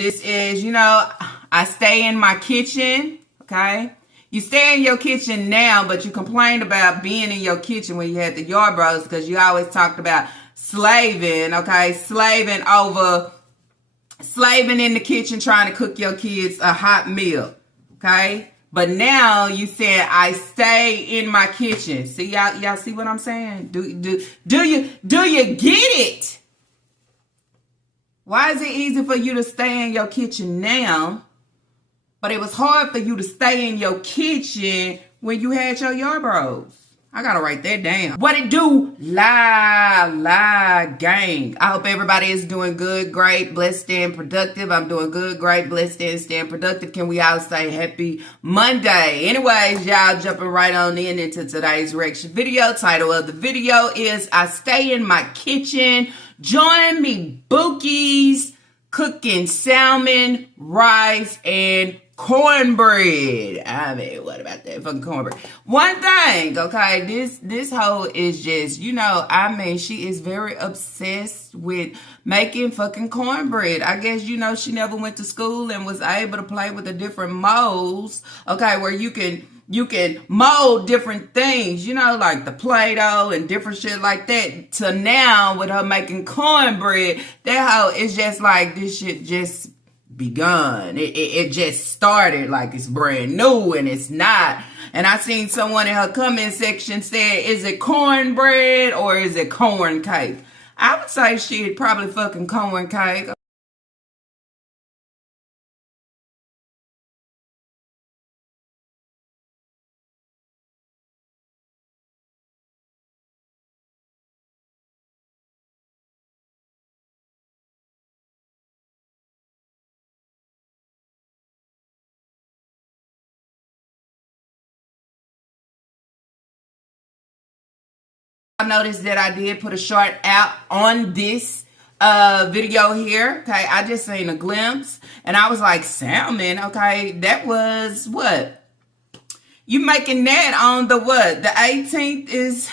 This is, you know, I stay in my kitchen, okay? You stay in your kitchen now, but you complained about being in your kitchen when you had the Yarbrough because you always talked about slaving, okay? Slaving in the kitchen trying to cook your kids a hot meal, okay? But now you said I stay in my kitchen. See, y'all see what I'm saying? Do you get it? Why is it easy for you to stay in your kitchen now, but it was hard for you to stay in your kitchen when you had your Yarbroughs? I gotta write that down. What it do? Lie, gang. I hope everybody is doing good, great, blessed, and productive. I'm doing good, great, blessed, and staying productive. Can we all say happy Monday? Anyways, y'all jumping right on into today's reaction video. Title of the video is I Stay in My Kitchen. Join me, Bookies, cooking salmon, rice, and cornbread. I mean, what about that fucking cornbread? One thing, okay, this hoe is just, you know, I mean, she is very obsessed with making fucking cornbread. I guess, you know, she never went to school and was able to play with the different molds, okay, where you can mold different things, you know, like the Play-Doh and different shit like that, to now with her making cornbread. That hoe is just like, this shit just begun. It just started like it's brand new, and it's not. And I seen someone in her comment section said, is it cornbread or is it corn cake? I would say shit, probably fucking corn cake. I noticed that I did put a short out on this video here. Okay, I just seen a glimpse and I was like, salmon, okay, that was what? You making that on the what? The 18th is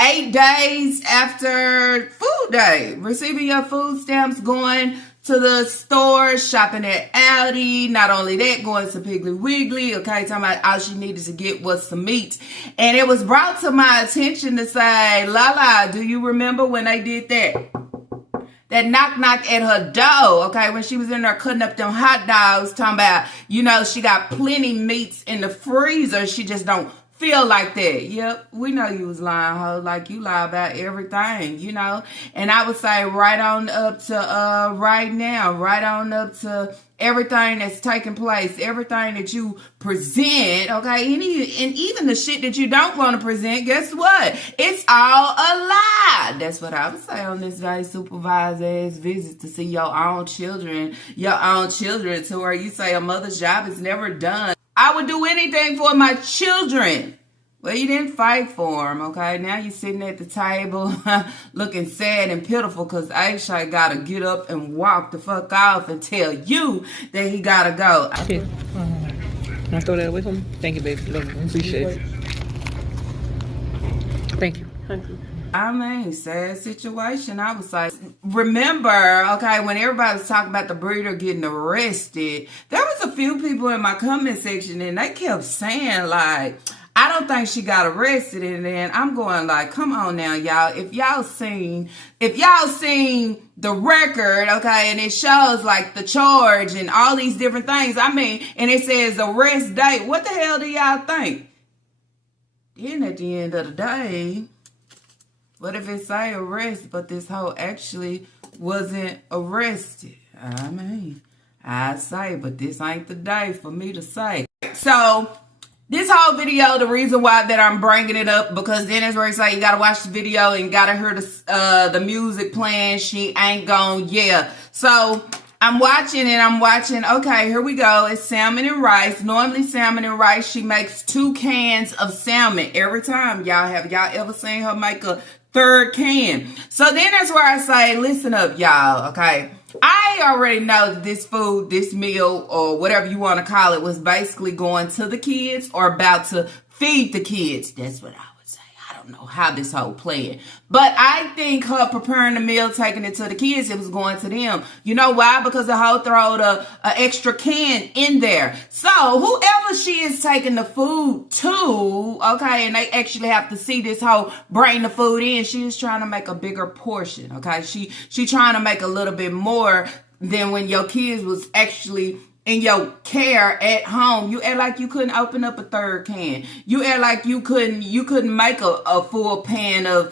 8 days after Food Day. Receiving your food stamps, going to the store, shopping at Aldi. Not only that, going to Piggly Wiggly. Okay, talking about all she needed to get was some meat. And it was brought to my attention to say, Lala, do you remember when they did that? That knock at her door, okay, when she was in there cutting up them hot dogs, talking about, you know, she got plenty meats in the freezer. She just don't feel like that. Yep, we know you was lying, ho. Like, you lie about everything, you know. And I would say right on up to right now, right on up to everything that's taking place, everything that you present, okay? And even the shit that you don't want to present, guess what? It's all a lie. That's what I would say on this very supervised ass visit, to see your own children to where you say a mother's job is never done. I would do anything for my children. Well, you didn't fight for them, okay? Now you're sitting at the table looking sad and pitiful because Aisha got to get up and walk the fuck off and tell you that he got to go. Okay. Want to throw that away from me? Thank you, baby. Love you. Appreciate it. Thank you. Thank you. I mean, sad situation. I was like, remember, okay, when everybody was talking about the breeder getting arrested, there was a few people in my comment section and they kept saying, like, I don't think she got arrested. And then I'm going like, come on now, y'all. If y'all seen the record, okay, and it shows like the charge and all these different things, I mean, and it says arrest date, what the hell do y'all think? Then at the end of the day, what if it say arrest, but this hoe actually wasn't arrested? I mean, I say, but this ain't the day for me to say. So, this whole video, the reason why that I'm bringing it up, because then it's where it's like, you gotta watch the video and gotta hear the music playing. She ain't gone, yeah. So, I'm watching, okay, here we go. It's salmon and rice. Normally salmon and rice, she makes 2 cans of salmon every time. Have y'all ever seen her make a 3rd can? So then that's where I say, listen up, y'all, okay? I already know that this food, this meal, or whatever you want to call it, was basically going to the kids or about to feed the kids. That's what I would say. I don't know how this whole playing. But I think her preparing the meal, taking it to the kids, it was going to them. You know why? Because the hoe throwed a extra can in there. So whoever she is taking the food to, okay, and they actually have to see this hoe bring the food in, she is trying to make a bigger portion, okay? She trying to make a little bit more than when your kids was actually in your care at home. You act like you couldn't open up a third can. You act like you couldn't make a full pan of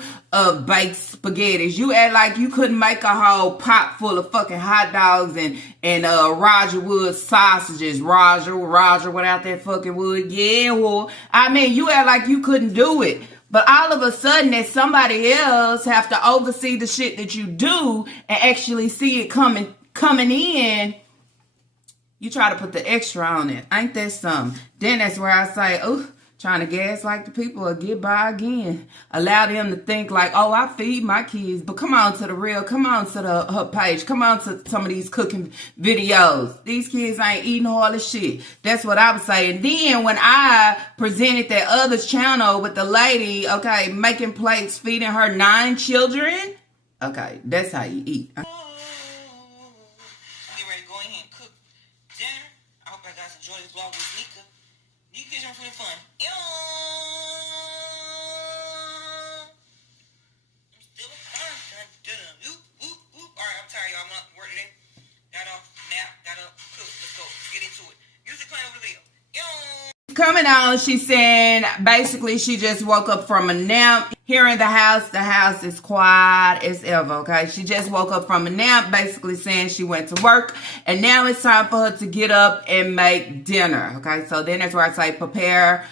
baked spaghettis. You act like you couldn't make a whole pot full of fucking hot dogs and Roger Wood sausages. Roger without that fucking wood. Yeah, well, I mean, you act like you couldn't do it. But all of a sudden that somebody else have to oversee the shit that you do and actually see it coming in, you try to put the extra on it. Ain't that something? Then that's where I say, oh, trying to gaslight the people or get by again. Allow them to think like, oh, I feed my kids. But come on to the real. Come on to her page. Come on to some of these cooking videos. These kids ain't eating all this shit. That's what I was saying. Then when I presented that other channel with the lady, okay, making plates, feeding her 9 children. Okay, that's how you eat. Coming on, she's saying basically she just woke up from a nap. Here in the house is quiet as ever, okay? She just woke up from a nap, basically saying she went to work, and now it's time for her to get up and make dinner, okay? So then that's where I say prepare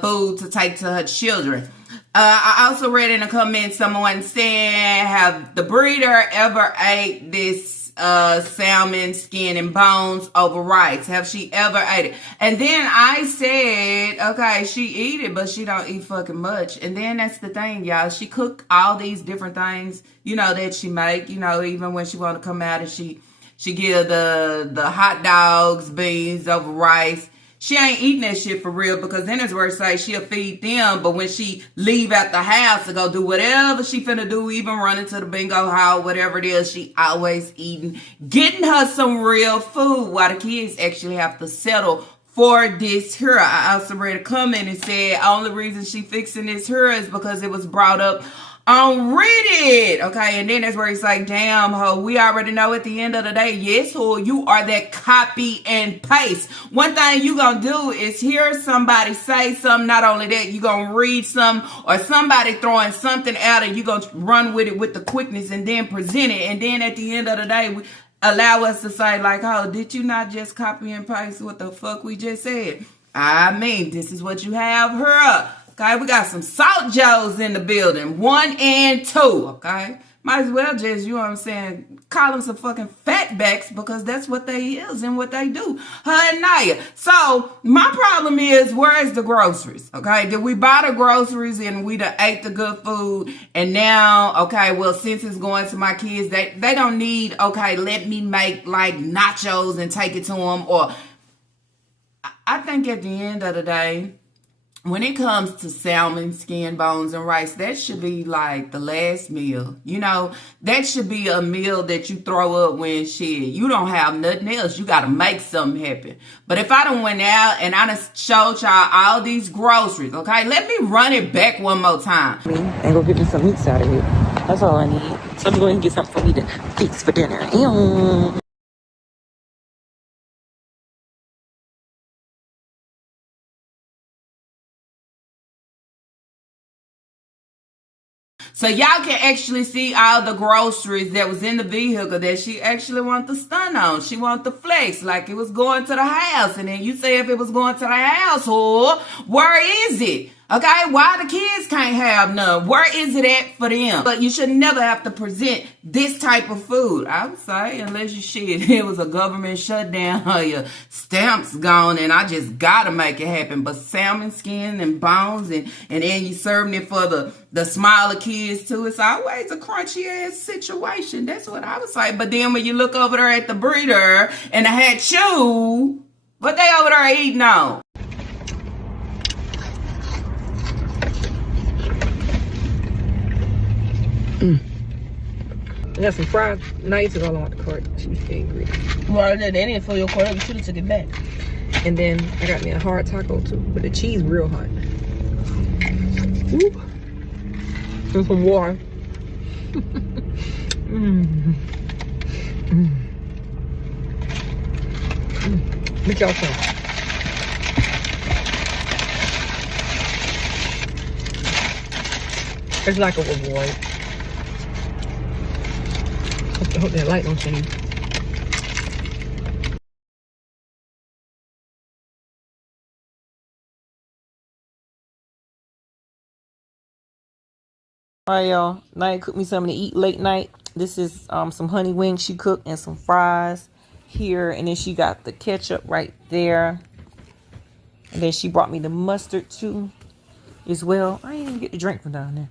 food to take to her children. I also read in the comments someone saying, have the breeder ever ate this salmon skin and bones over rice? Have she ever ate it? And then I said, okay, she eat it, but she don't eat fucking much. And then that's the thing, y'all. She cook all these different things, you know, that she make, you know, even when she want to come out and she give the hot dogs, beans over rice. She ain't eating that shit for real, because then it's where it say she'll feed them, but when she leave out the house to go do whatever she finna do, even running to the bingo hall, whatever it is, she always eating, getting her some real food, while the kids actually have to settle for this here. I also read a comment and said only reason she fixing this here is because it was brought up on Reddit, okay? And then that's where he's like, damn, ho, we already know at the end of the day, yes, ho, you are that copy and paste. One thing you gonna do is hear somebody say something, not only that, you gonna read something, or somebody throwing something out and you gonna run with it with the quickness and then present it. And then at the end of the day, allow us to say like, oh, did you not just copy and paste what the fuck we just said? I mean, this is what you have here. Okay, we got some Salt Joes in the building. 1 and 2, okay? Might as well just, you know what I'm saying, call them some fucking fatbacks, because that's what they is and what they do. Her and Naya. So, my problem is, where is the groceries? Okay, did we buy the groceries and we done ate the good food, and now, okay, well, since it's going to my kids, they don't need, okay, let me make like nachos and take it to them. Or, I think at the end of the day, when it comes to salmon, skin, bones, and rice, that should be like the last meal. You know, that should be a meal that you throw up when shit, you don't have nothing else. You got to make something happen. But if I done went out and I done showed y'all all these groceries, okay, let me run it back one more time. And go get me some meats out of here. That's all I need. So I'm going to get something for me to fix for dinner. Ew. So y'all can actually see all the groceries that was in the vehicle that she actually want to stun on. She want to flex like it was going to the house. And then you say if it was going to the household, where is it? Okay, why the kids can't have none? Where is it at for them? But you should never have to present this type of food. I would say, unless you shit, it was a government shutdown or your stamps gone and I just gotta make it happen. But salmon skin and bones and then you serving it for the smaller kids too. It's always a crunchy ass situation. That's what I would say. But then when you look over there at the breeder and I had chew, what they over there eating on? I got some fried nuggets all on the cart. She was angry. Well, they didn't fill your cart up. You should have took it back. And then I got me a hard taco too, but the cheese real hot. Ooh. And some water. Make y'all some. It's like a reward. I hope that light don't change. Alright, y'all. Naya cooked me something to eat late night. This is some honey wings she cooked and some fries here. And then she got the ketchup right there. And then she brought me the mustard too as well. I didn't even get the drink from down there.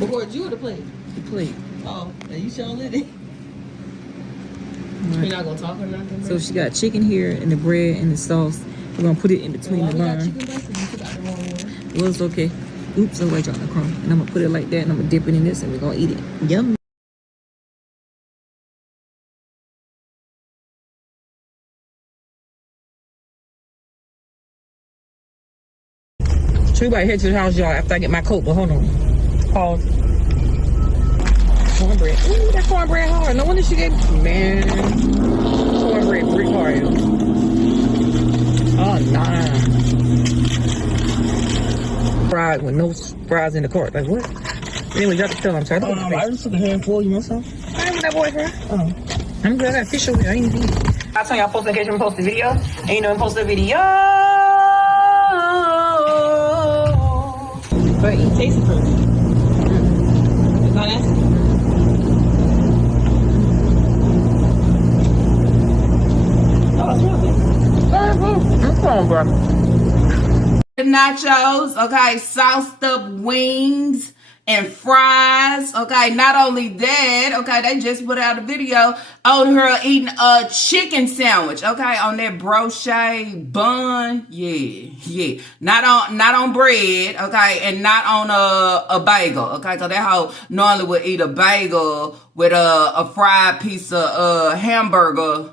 Record you or the plate? The plate. Oh, are you showing it? You're not gonna talk or nothing? So she got chicken here and the bread and the sauce. We're gonna put it in between the line. Well, it's okay. Oops, I dropped the crumb. And I'm gonna put it like that and I'm gonna dip it in this and we're gonna eat it. Yum. So we about to head to the house, y'all, after I get my coat, but hold on. Pause. Cornbread. Ooh, that cornbread hard. No wonder she gave man. Cornbread brick hard, y'all. Oh, nah. Fried with no fries in the cart. Like, what? Anyway, y'all can tell I'm sorry. I just took a handful. You want some? I ain't with that boy, bro. Oh. I'm good. I got fish over here. I ain't even eat. I'll tell y'all post in case you post the video. And you know, post the video. But eat tasty first. It's not nasty. Oh, it's really good. I'm fine, bro. Nachos, okay, sauced up wings and fries, okay. Not only that, okay, they just put out a video on her eating a chicken sandwich, okay, on that brochet bun, yeah, not on bread, okay, and not on a bagel, okay, so that hoe normally would eat a bagel with a fried piece of hamburger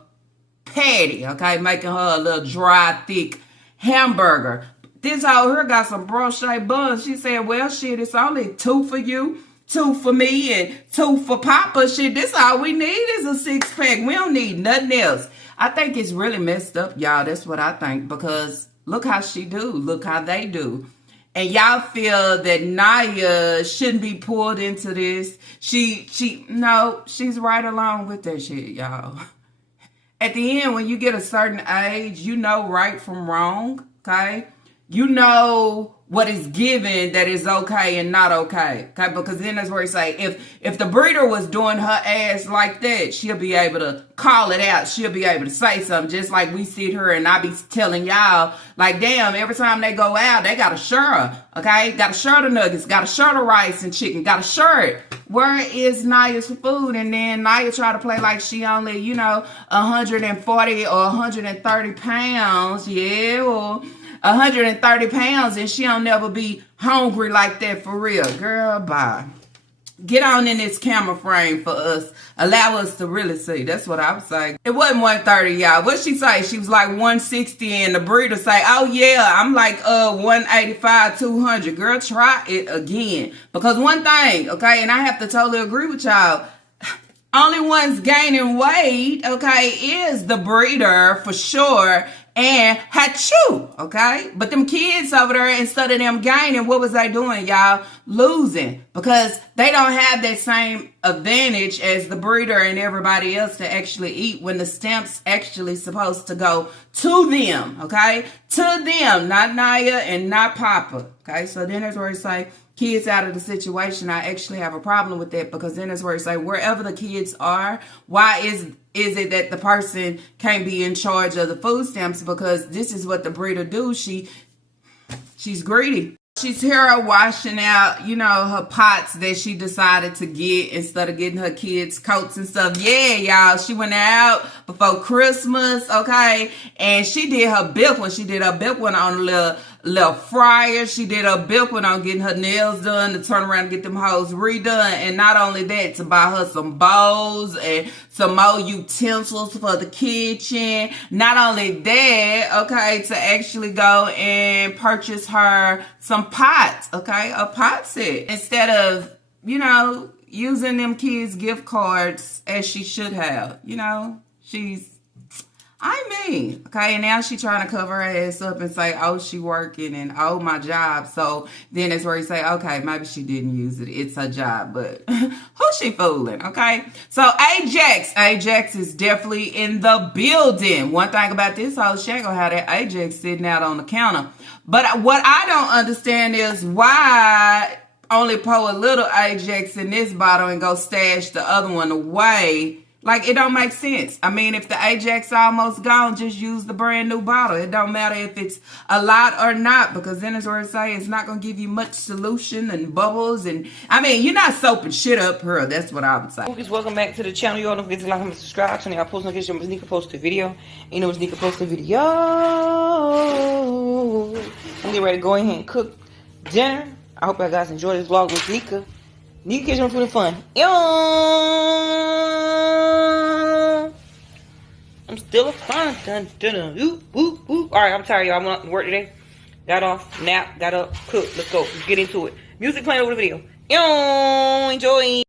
patty, okay, making her a little dry, thick hamburger. This hoe here got some brochet buns. She said, well, shit, it's only 2 for you, 2 for me, and 2 for Papa. Shit, this all we need is a 6-pack. We don't need nothing else. I think it's really messed up, y'all. That's what I think, because look how she do. Look how they do. And y'all feel that Naya shouldn't be pulled into this. No, she's right along with that shit, y'all. At the end, when you get a certain age, you know right from wrong, okay? You know what is given that is okay and not okay. Okay, because then that's where you say, if the breeder was doing her ass like that, she'll be able to call it out. She'll be able to say something, just like we sit here and I be telling y'all, like, damn, every time they go out, they got to share her, okay? Got to share the nuggets, got to share the rice and chicken, got to share it. Where is Naya's food? And then Naya try to play like she only, 140 or 130 pounds. Yeah, or 130 pounds and she don't never be hungry like that for real. Girl, bye. Get on in this camera frame for us. Allow us to really see. That's what I was saying. It wasn't 130, y'all. What'd she say? She was like 160 and the breeder say, oh yeah, I'm like 185, 200. Girl, try it again. Because one thing, okay, and I have to totally agree with y'all, only one's gaining weight, okay, is the breeder for sure. And Hachu, okay? But them kids over there, instead of them gaining, what was they doing, y'all? Losing. Because they don't have that same advantage as the breeder and everybody else to actually eat when the stamps actually supposed to go to them, okay? To them, not Naya and not Papa, okay? So then that's where it's like, kids out of the situation. I actually have a problem with that, because then that's where it's like, wherever the kids are, why is it that the person can't be in charge of the food stamps? Because this is what the breeder do. She's greedy. She's here washing out, her pots that she decided to get instead of getting her kids coats and stuff. Yeah, y'all, she went out before Christmas, okay? And she did her big one. She did her big one on a little fryer. She did her bilk when on getting her nails done to turn around and get them hoes redone. And not only that, to buy her some bowls and some more utensils for the kitchen. Not only that, okay, to actually go and purchase her some pots, okay, a pot set. Instead of, using them kids' gift cards as she should have. Okay, and now she trying to cover her ass up and say, oh, she working and oh, my job. So then that's where you say, okay, maybe she didn't use it. It's her job, but who's she fooling, okay? So Ajax is definitely in the building. One thing about this whole, she ain't gonna have that Ajax sitting out on the counter. But what I don't understand is why only pour a little Ajax in this bottle and go stash the other one away. Like, it don't make sense. I mean, if the Ajax almost gone, just use the brand new bottle. It don't matter if it's a lot or not, because then it's where it say it's not going to give you much solution and bubbles. And I mean, you're not soaping shit up here. That's what I would say. Welcome back to the channel. Y'all don't forget to like and subscribe. Turn y'all post notifications when Nika post a video. You know when Nika post a video. I'm getting ready to go in here and cook dinner. I hope you guys enjoy this vlog with Nika. Nika Kitchen with Food and Fun. I'm still a fun. Alright, I'm tired, y'all. I went to work today. Got off, nap, got up, cook. Let's go. Let's get into it. Music playing over the video. Enjoy.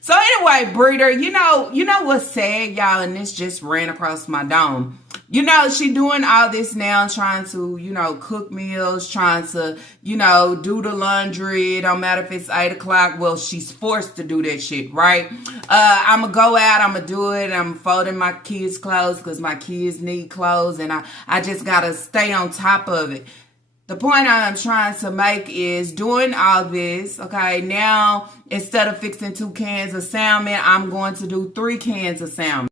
So anyway, breeder, you know what's sad, y'all, and this just ran across my dome. She doing all this now, trying to, cook meals, trying to, do the laundry. It don't matter if it's 8 o'clock. Well, she's forced to do that shit, right? I'm going to go out. I'm going to do it. I'm folding my kids' clothes because my kids need clothes, and I just got to stay on top of it. The point I'm trying to make is doing all this, okay, now instead of fixing 2 cans of salmon, I'm going to do 3 cans of salmon.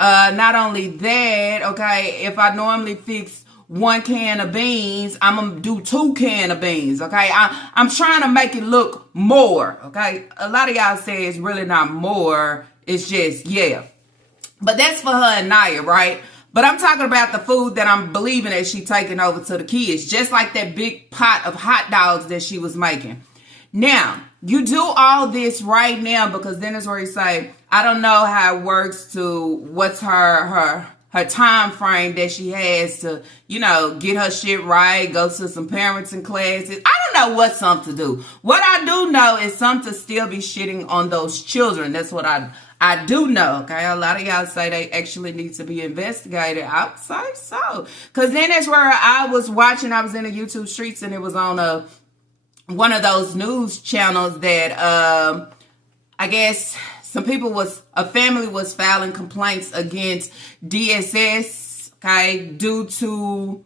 Not only that, okay, if I normally fix 1 can of beans, I'm gonna do 2 cans of beans, okay? I'm trying to make it look more, okay? A lot of y'all say it's really not more, it's just, yeah. But that's for her and Naya, right? But I'm talking about the food that I'm believing that she taking over to the kids, just like that big pot of hot dogs that she was making. Now, you do all this right now because then it's where you say, I don't know how it works to what's her time frame that she has to, get her shit right, go to some parenting classes. I don't know what's something to do. What I do know is something to still be shitting on those children. That's what I do know, okay? A lot of y'all say they actually need to be investigated. I would say so. Because then that's where I was watching. I was in the YouTube streets and it was on one of those news channels that I guess a family was filing complaints against DSS, okay, due to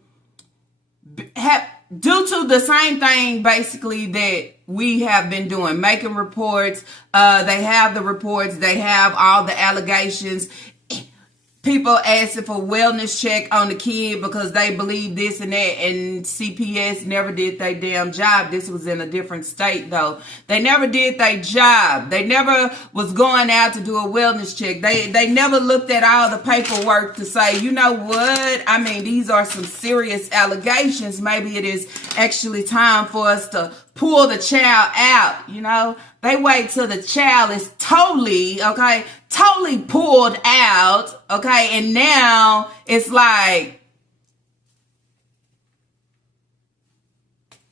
the same thing basically that we have been doing, making reports. They have the reports, they have all the allegations. people asking for wellness check on the kid because they believe this and that, and CPS never did their damn job. This was in a different state though. They never did their job. They never was going out to do a wellness check. They never looked at all the paperwork to say, you know what? I mean, these are some serious allegations. Maybe it is actually time for us to pull the child out, you know? They wait till the child is totally pulled out, okay? And now it's like,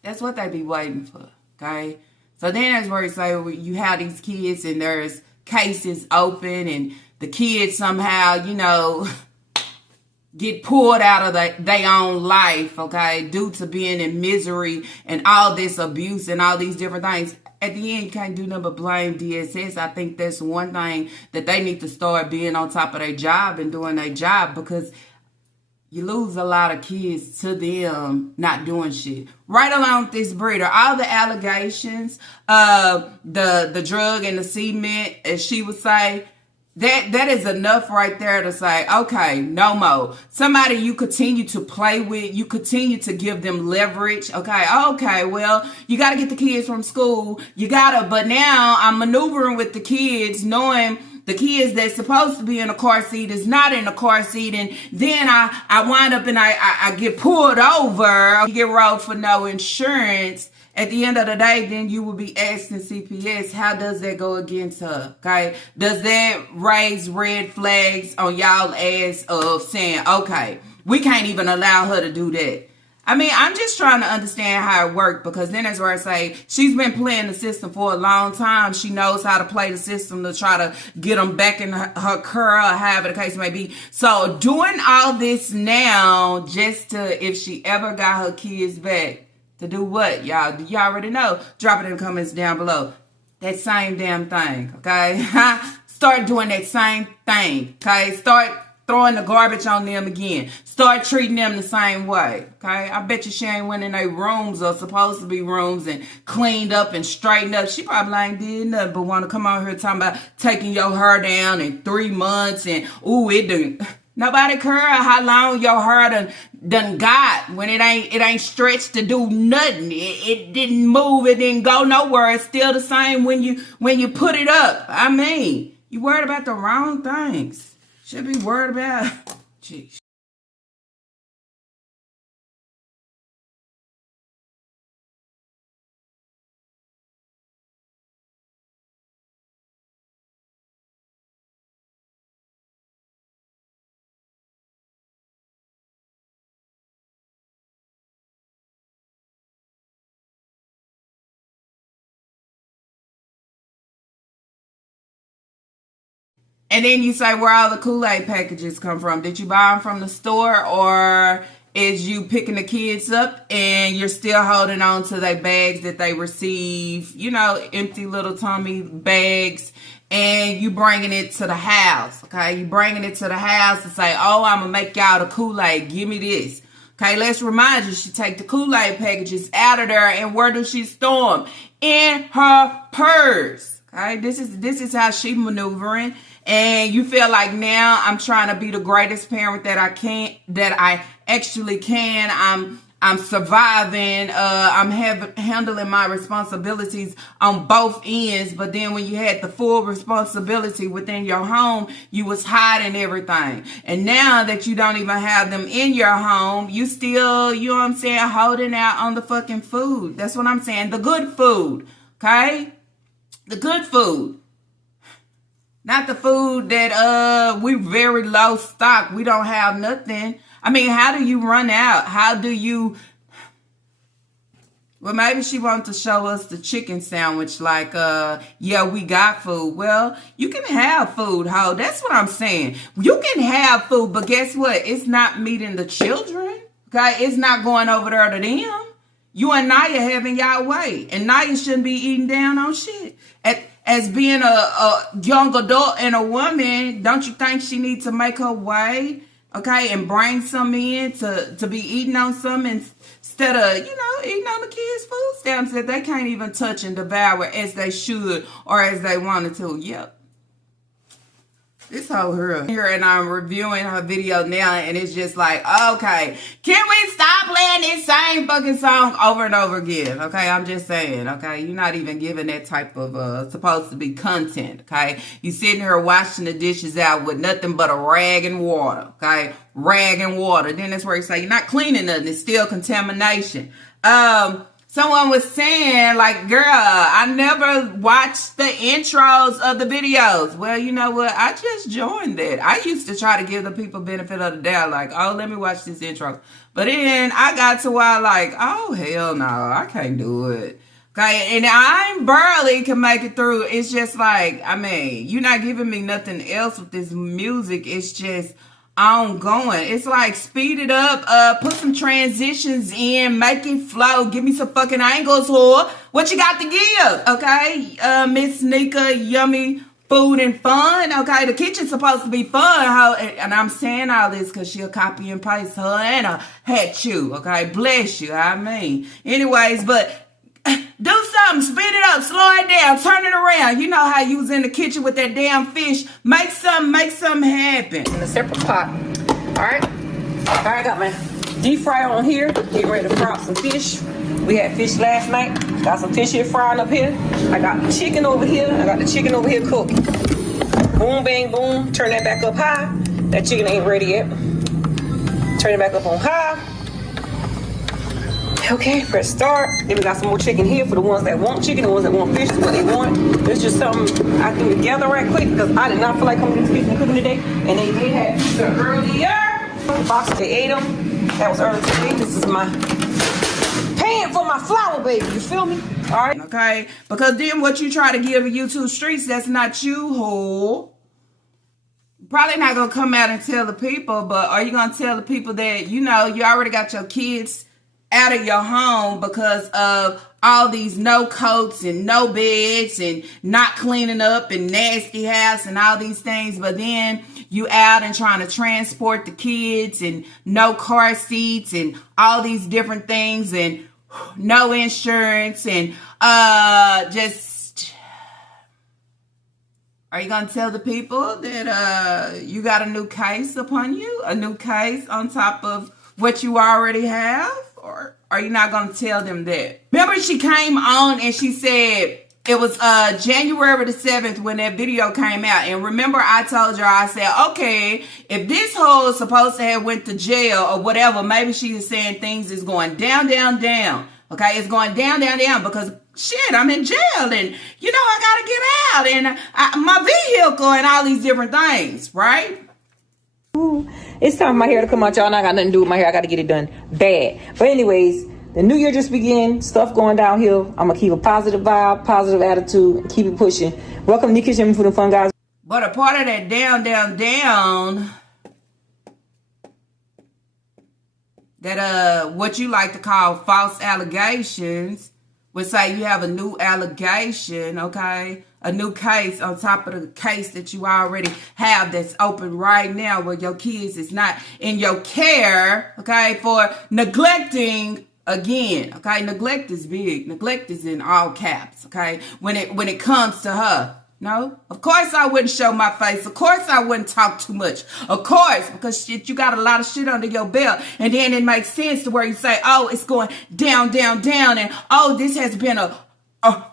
that's what they be waiting for, okay? So then that's where it's like you have these kids and there's cases open and the kids somehow, you know, get pulled out of their own life, okay, due to being in misery and all this abuse and all these different things. At the end, you can't do nothing but blame DSS. I think that's one thing that they need to start being on top of their job and doing their job, because you lose a lot of kids to them not doing shit. Right along with this breeder, all the allegations, the drug and the cement, as she would say, that is enough right there to say, okay, no more. Somebody you continue to play with, you continue to give them leverage. Okay, well, you got to get the kids from school. But now I'm maneuvering with the kids, knowing the kids that's supposed to be in a car seat is not in a car seat. And then I wind up and I get pulled over, get rolled for no insurance. At the end of the day, then you will be asking CPS, how does that go against her, okay? Does that raise red flags on y'all ass of saying, okay, we can't even allow her to do that? I mean, I'm just trying to understand how it worked, because then that's where I say she's been playing the system for a long time. She knows how to play the system to try to get them back in her curl, or however the case may be. So doing all this now just to, if she ever got her kids back, to do what, y'all? You already know. Drop it in the comments down below. That same damn thing, okay? Start doing that same thing, okay? Start throwing the garbage on them again. Start treating them the same way, okay? I bet you she ain't went in their rooms, or supposed to be rooms, and cleaned up and straightened up. She probably ain't did nothing but want to come out here talking about taking your hair down in 3 months and, ooh, it done... Nobody care how long your hair done got when it ain't stretched to do nothing. It didn't move. It didn't go nowhere. It's still the same when you put it up. I mean, you worried about the wrong things. Should be worried about. Jeez. And then you say where all the Kool-Aid packages come from. Did you buy them from the store, or is you picking the kids up and you're still holding on to their bags that they receive, you know, empty little tummy bags, and you bringing it to the house, okay? You bringing it to the house to say, oh, I'm going to make y'all the Kool-Aid. Give me this. Okay, let's remind you, she take the Kool-Aid packages out of there, and where does she store them? In her purse. Okay, this is how she maneuvering. And you feel like now I'm trying to be the greatest parent that I actually can. I'm surviving. I'm handling my responsibilities on both ends. But then when you had the full responsibility within your home, you was hiding everything. And now that you don't even have them in your home, you still, you know what I'm saying, holding out on the fucking food. That's what I'm saying. The good food. Okay? The good food. Not the food that we very low stock. We don't have nothing. I mean, how do you run out? How do you... Well, maybe she wanted to show us the chicken sandwich like, yeah, we got food. Well, you can have food, ho. That's what I'm saying. You can have food, but guess what? It's not meeting the children. Okay? It's not going over there to them. You and Naya having y'all way. And Naya shouldn't be eating down on shit. As being a young adult and a woman, don't you think she needs to make her way, okay, and bring some in to be eating on some instead of, you know, eating on the kids' food stamps that they can't even touch and devour as they should or as they wanted to. Yep. This whole her here, and I'm reviewing her video now, and it's just like, okay, can we stop playing this same fucking song over and over again? Okay, I'm just saying, okay, you're not even giving that type of supposed to be content. Okay, you sitting here washing the dishes out with nothing but a rag and water. Okay, rag and water. Then that's where you say you're not cleaning nothing. It's still contamination. Someone was saying, like, girl, I never watched the intros of the videos. Well, you know what? I just joined that. I used to try to give the people benefit of the doubt, like, oh, let me watch this intro. But then I got to where, like, oh, hell no, I can't do it. Okay, and I barely can make it through. It's just like, I mean, you're not giving me nothing else with this music. It's just ongoing. It's like speed it up, put some transitions in, make it flow, give me some fucking angles, whore. What you got to give? Okay, Miss Nika, yummy food and fun. Okay, the kitchen's supposed to be fun. And I'm saying all this because she'll copy and paste her and a hat you. Okay, bless you. I mean, anyways, but do something, speed it up, slow it down, turn it around. You know how you was in the kitchen with that damn fish. Make something happen. In a separate pot. Alright, I got my deep fryer on here. Getting ready to fry up some fish. We had fish last night. Got some fish here frying up here. I got the chicken over here. I got the chicken over here cooking. Boom, bang, boom. Turn that back up high. That chicken ain't ready yet. Turn it back up on high. Okay, press start. Then we got some more chicken here for the ones that want chicken, the ones that want fish, what they want. It's just something I threw together right quick because I did not feel like coming to the kitchen and cooking today. And they did have pizza earlier. The box, they ate them. That was early today. This is my paying for my flour, baby. You feel me? All right. Okay, because then what you try to give YouTube streets, that's not you, whole. Probably not going to come out and tell the people, but are you going to tell the people that, you know, you already got your kids out of your home because of all these no coats and no beds and not cleaning up and nasty house and all these things, but then you out and trying to transport the kids and no car seats and all these different things and no insurance and just, are you gonna tell the people that you got a new case upon you, a new case on top of what you already have? Or are you not going to tell them that? Remember, she came on and she said it was January the 7th when that video came out. And remember, I told her, I said, okay, if this hoe is supposed to have went to jail or whatever, maybe she is saying things is going down, down, down. Okay, it's going down, down, down because shit, I'm in jail and, you know, I got to get out and my vehicle and all these different things, right? It's time for my hair to come out, y'all. And I got nothing to do with my hair. I got to get it done bad. But anyways, the new year just began. Stuff going downhill. I'm going to keep a positive vibe, positive attitude, and keep it pushing. Welcome to Nika Jimmy Food and Fun, guys. But a part of that down, down, down, that what you like to call false allegations would say you have a new allegation, okay? A new case on top of the case that you already have that's open right now where your kids is not in your care, okay, for neglecting again, okay? Neglect is big. Neglect is in all caps, okay? When it comes to her. No, of course I wouldn't show my face. Of course I wouldn't talk too much. Of course, because shit, you got a lot of shit under your belt. And then it makes sense to where you say, oh, it's going down, down, down. And, oh, this has been a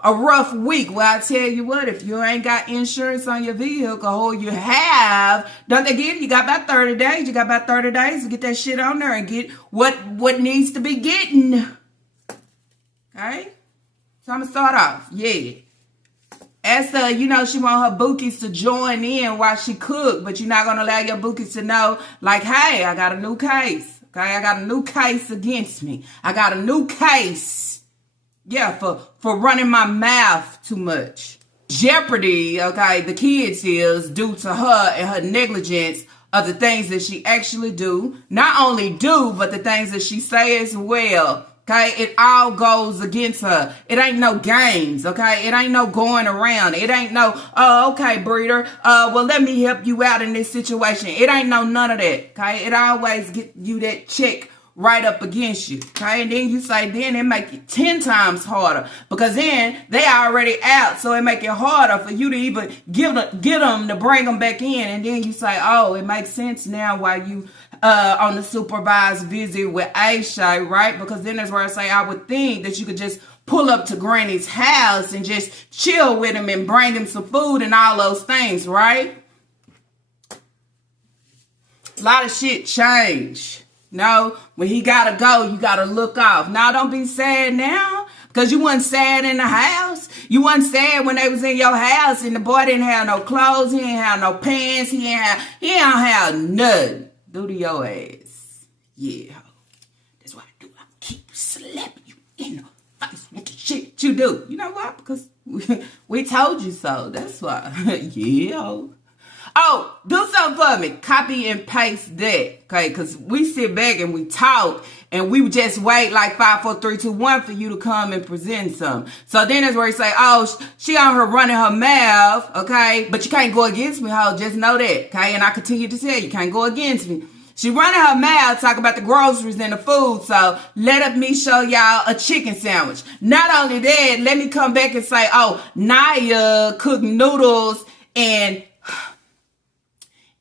rough week. Well, I tell you what, if you ain't got insurance on your vehicle or you have, don't they give you got about 30 days. You got about 30 days to get that shit on there and get what needs to be getting. Okay? So I'm going to start off. Yeah. As you know, she want her bookies to join in while she cook, but you're not going to allow your bookies to know, like, hey, I got a new case. Okay, I got a new case against me. I got a new case. Yeah, for running my mouth too much. Jeopardy, okay, the kids is due to her and her negligence of the things that she actually do. Not only do, but the things that she say as well. Okay, it all goes against her. It ain't no games, okay? It ain't no going around. It ain't no, oh, okay, breeder. Well, let me help you out in this situation. It ain't no none of that, okay? It always get you that check right up against you, okay? And then you say, then it make it 10 times harder because then they already out, so it make it harder for you to even get them to bring them back in. And then you say, oh, it makes sense now why you on the supervised visit with Aisha, right? Because then that's where I say I would think that you could just pull up to Granny's house and just chill with him and bring him some food and all those things, right? A lot of shit changed. No, when he gotta go, you gotta look off. Now, don't be sad now, because you wasn't sad in the house. You wasn't sad when they was in your house and the boy didn't have no clothes, he didn't have no pants, he don't have nothing. Do to your ass. Yeah. That's what I do. I keep slapping you in the face with the shit you do. You know why? Because we told you so. That's why. Yeah. Oh, do something for me. Copy and paste that, okay? Because we sit back and we talk, and we just wait like 5, 4, 3, 2, 1 for you to come and present something. So then that's where you say, oh, she on her running her mouth, okay? But you can't go against me, ho. Just know that, okay? And I continue to tell you, can't go against me. She running her mouth, talking about the groceries and the food. So let me show y'all a chicken sandwich. Not only that, let me come back and say, oh, Naya cooked noodles and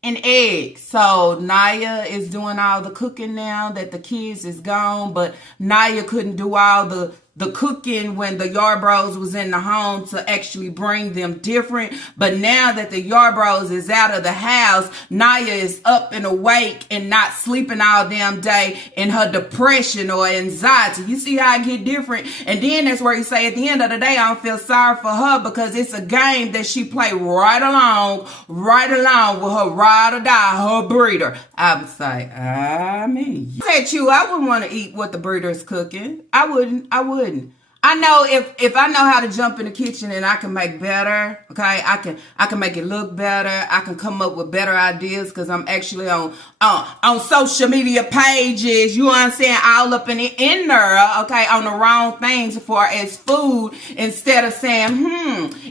eggs. So Naya is doing all the cooking now that the kids is gone, but Naya couldn't do all the cooking when the Yarbrough was in the home to actually bring them different. But now that the Yarbrough is out of the house, Naya is up and awake and not sleeping all damn day in her depression or anxiety. You see how I get different? And then that's where you say at the end of the day, I don't feel sorry for her because it's a game that she played right along with her ride or die, her breeder. I would say, I mean, at you, I wouldn't want to eat what the breeder is cooking. I wouldn't. I know if I know how to jump in the kitchen and I can make better, okay, I can make it look better. I can come up with better ideas because I'm actually on social media pages, you know what I'm saying, all up in there, okay, on the wrong things as far as food, instead of saying,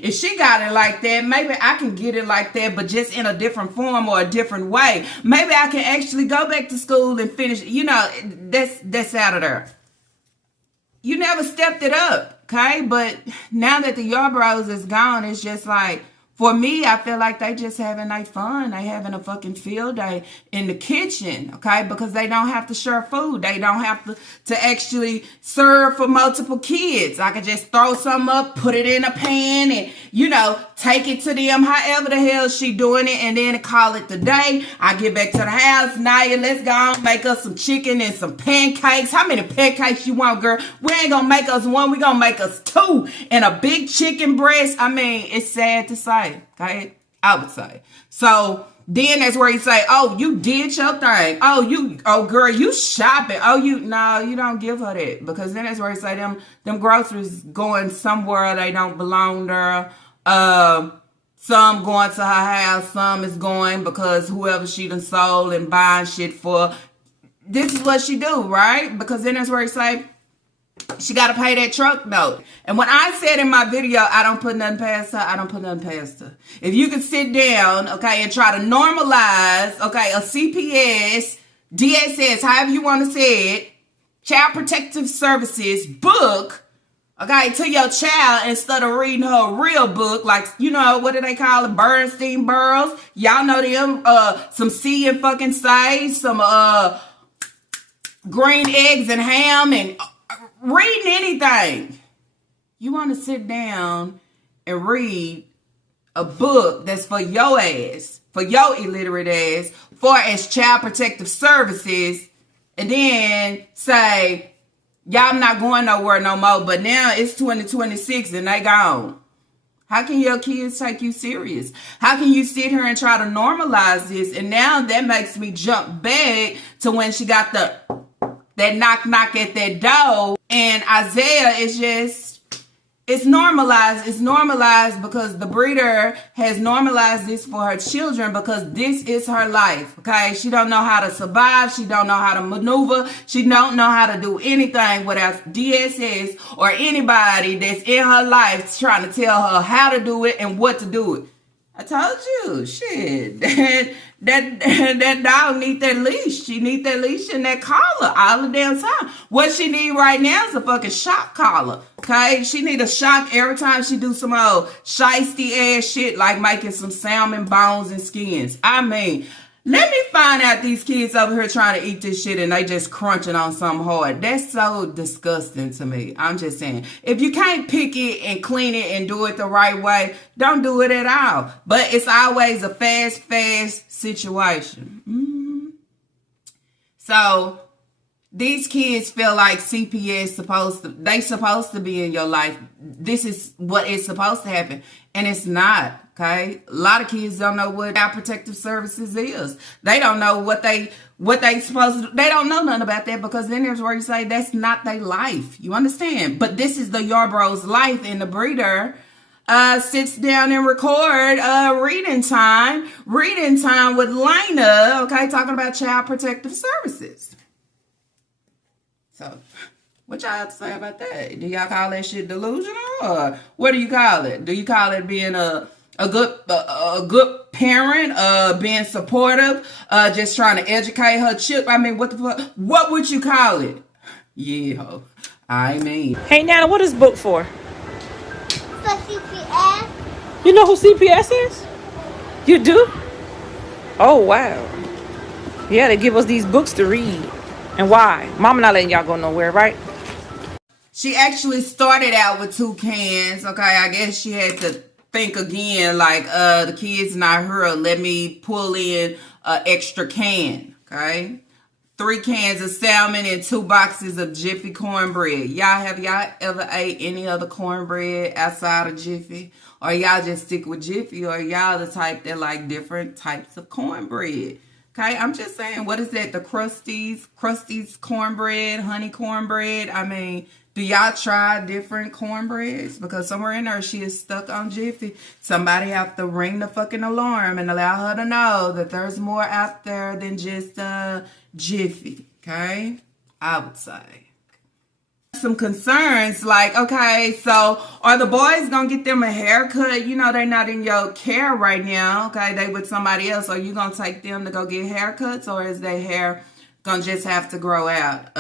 if she got it like that, maybe I can get it like that, but just in a different form or a different way. Maybe I can actually go back to school and finish, that's out of there. You never stepped it up, okay? But now that the Yarbrough is gone, it's just like, for me, I feel like they just having like fun. They having a fucking field day in the kitchen, okay? Because they don't have to share food. They don't have to actually serve for multiple kids. I could just throw something up, put it in a pan, and, take it to them however the hell she doing it, and then call it the day. I get back to the house. Naya, let's go on, make us some chicken and some pancakes. How many pancakes you want, girl? We ain't gonna make us one. We gonna make us 2 and a big chicken breast. I mean, it's sad to say, okay? I would say. So then that's where you say, oh, you did your thing. Oh, girl, you shopping. Oh, you don't give her that. Because then that's where you say them groceries going somewhere they don't belong there. Some going to her house, some is going because whoever she done sold and buying shit for. This is what she do, right? Because then that's where you say, she got to pay that truck note. And when I said in my video, I don't put nothing past her, I don't put nothing past her. If you could sit down, okay, and try to normalize, okay, a CPS, DSS, however you want to say it, Child Protective Services book, okay, to your child instead of reading her real book, like, what do they call it? Bernstein Burroughs. Y'all know them, some C and fucking say, some green eggs and ham and reading anything. You want to sit down and read a book that's for your ass, for your illiterate ass, for as Child Protective Services, and then say, y'all not going nowhere no more, but now it's 2026 and they gone. How can your kids take you serious? How can you sit here and try to normalize this? And now that makes me jump back to when she got that knock at that door. And Isaiah is just, it's normalized. It's normalized because the breeder has normalized this for her children because this is her life, okay? She don't know how to survive. She don't know how to maneuver. She don't know how to do anything without DSS or anybody that's in her life trying to tell her how to do it and what to do it. I told you, shit. that dog need that leash. She need that leash and that collar all the damn time. What she need right now is a fucking shock collar. Okay? She need a shock every time she do some old shiesty ass shit like making some salmon bones and skins. I mean, let me find out these kids over here trying to eat this shit and they just crunching on something hard. That's so disgusting to me. I'm just saying. If you can't pick it and clean it and do it the right way, don't do it at all. But it's always a fast situation. So these kids feel like CPS supposed to be in your life. This is what is supposed to happen. And it's not. Okay, a lot of kids don't know what Child Protective Services is. They don't know what they supposed to do. They don't know nothing about that, because then there's where you say that's not their life. You understand? But this is the Yarbrough's life, and the breeder sits down and record reading time with Lena. Okay, talking about Child Protective Services. So, what y'all have to say about that? Do y'all call that shit delusional, or what do you call it? Do you call it being a good parent, being supportive, just trying to educate her chip? I mean, what the fuck? What would you call it? Yeah, I mean. Hey, Nana, what is book for? For CPS. You know who CPS is? You do? Oh, wow. Yeah, they give us these books to read. And why? Mama not letting y'all go nowhere, right? She actually started out with 2 cans. Okay, I guess she had to think again, like, the kids not here, let me pull in an extra can. Okay, 3 cans of salmon and 2 boxes of Jiffy cornbread. Have y'all ever ate any other cornbread outside of Jiffy? Or y'all just stick with Jiffy? Or y'all the type that like different types of cornbread? Okay, I'm just saying, what is that? The Krusty's cornbread, honey cornbread. I mean, do y'all try different cornbreads? Because somewhere in there she is stuck on Jiffy. Somebody have to ring the fucking alarm and allow her to know that there's more out there than just Jiffy. Okay, I would say. Some concerns like, okay, so are the boys gonna get them a haircut? You know, they're not in your care right now. Okay, they with somebody else. Are you gonna take them to go get haircuts, or is their hair gonna just have to grow out?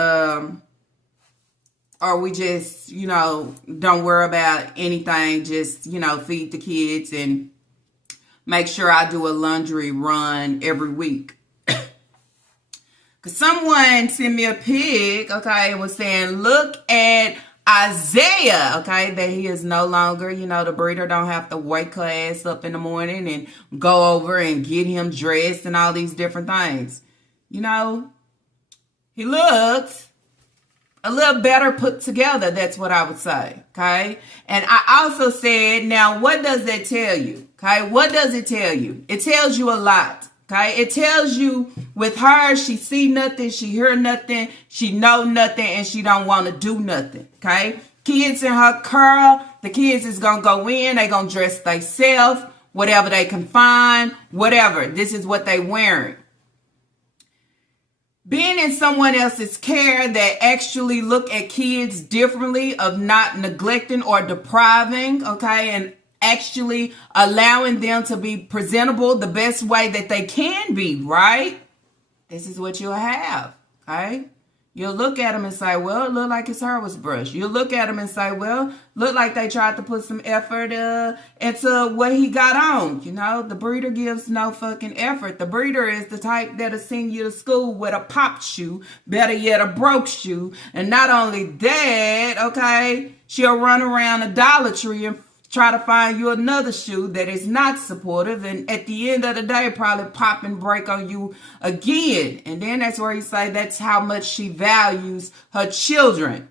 Or we just, don't worry about anything, just, feed the kids and make sure I do a laundry run every week. Because someone sent me a pic, okay, and was saying, look at Isaiah, okay, that he is no longer, the breeder don't have to wake her ass up in the morning and go over and get him dressed and all these different things. He looked a little better put together. That's what I would say. Okay. And I also said, now, what does that tell you? Okay. What does it tell you? It tells you a lot. Okay. It tells you with her, she see nothing, she hear nothing, she know nothing, and she don't want to do nothing. Okay. Kids in her curl, the kids is going to go in, they going to dress themselves, whatever they can find, whatever. This is what they wearing. Being in someone else's care that actually look at kids differently, of not neglecting or depriving, okay, and actually allowing them to be presentable the best way that they can be, right? This is what you'll have, okay? You'll look at them and say, well, it look like his hair was brushed. You'll look at them and say, well, look like they tried to put some effort into what he got on. The breeder gives no fucking effort. The breeder is the type that'll send you to school with a popped shoe, better yet, a broke shoe. And not only that, okay, she'll run around a Dollar Tree and try to find you another shoe that is not supportive, and at the end of the day probably pop and break on you again. And then that's where you say that's how much she values her children.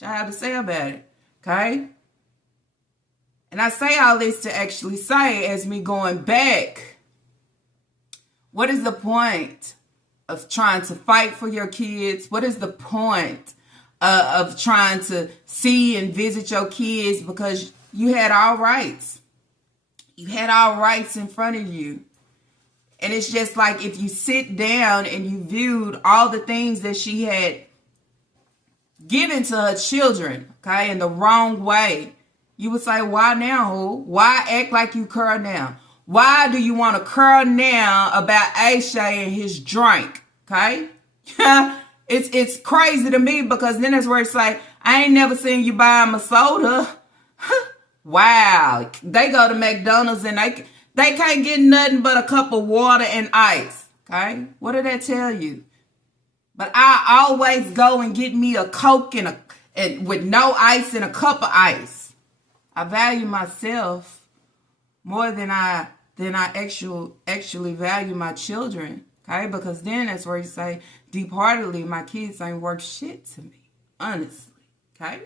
What I have to say about it, okay? And I say all this to actually say, as me going back, what is the point of trying to fight for your kids? What is the point of trying to see and visit your kids? Because you had all rights. You had all rights in front of you. And it's just like, if you sit down and you viewed all the things that she had given to her children, okay, in the wrong way, you would say, why now, ho? Why act like you cur now? Why do you want to curl now about Aisha and his drink? Okay? It's crazy to me because then it's where it's like, I ain't never seen you buy him a soda. Wow. They go to McDonald's and they can't get nothing but a cup of water and ice. Okay? What did that tell you? But I always go and get me a Coke and with no ice and a cup of ice. I value myself more than I actually value my children. Okay? Because then that's where you say, deep-heartedly, my kids ain't worth shit to me. Honestly. Okay?